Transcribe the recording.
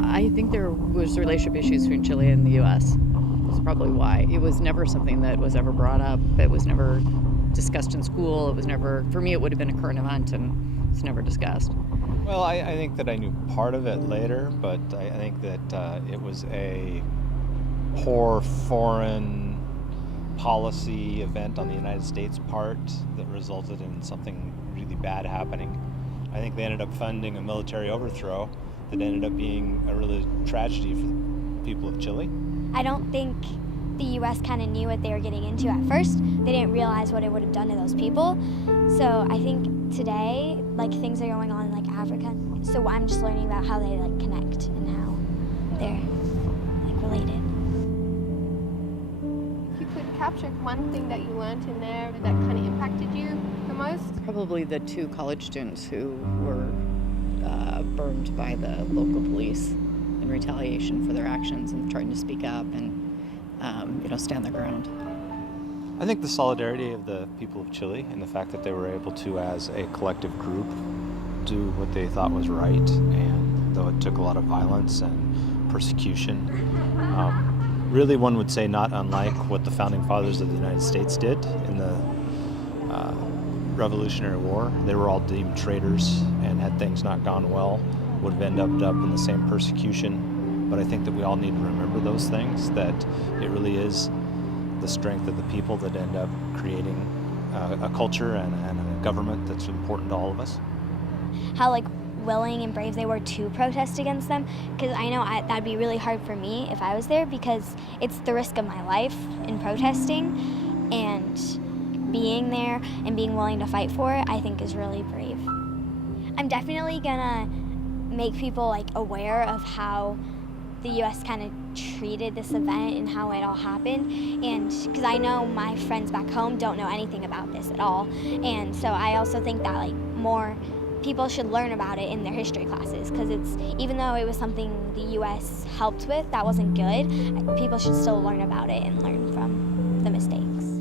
I think there was relationship issues between Chile and the U.S. That's probably why. It was never something that was ever brought up. It was never discussed in school. It was never, for me, it would have been a current event, and it's never discussed. Well, I think that I knew part of it later, but I think that it was a poor foreign policy event on the United States' part that resulted in something really bad happening. I think they ended up funding a military overthrow that ended up being a really tragedy for the people of Chile. I don't think the U.S. kind of knew what they were getting into at first. They didn't realize what it would have done to those people. So I think today, like, things are going on in like Africa. So I'm just learning about how they like connect and how they're like related. If you could capture one thing that you learned in there that kind of impacted you the most? Probably the 2 college students who were burned by the local police in retaliation for their actions and trying to speak up and stand their ground. I think the solidarity of the people of Chile and the fact that they were able to, as a collective group, do what they thought was right, and though it took a lot of violence and persecution, really one would say not unlike what the founding fathers of the United States did in the Revolutionary War. They were all deemed traitors, and had things not gone well, would have ended up in the same persecution. But I think that we all need to remember those things, that it really is the strength of the people that end up creating a culture and a government that's important to all of us. How like willing and brave they were to protest against them, because I know that'd be really hard for me if I was there, because it's the risk of my life in protesting, and being there and being willing to fight for it, I think is really brave. I'm definitely gonna make people like aware of how the U.S. kind of treated this event and how it all happened, and because I know my friends back home don't know anything about this at all, and so I also think that like more people should learn about it in their history classes, because it's, even though it was something the U.S. helped with that wasn't good, people should still learn about it and learn from the mistakes.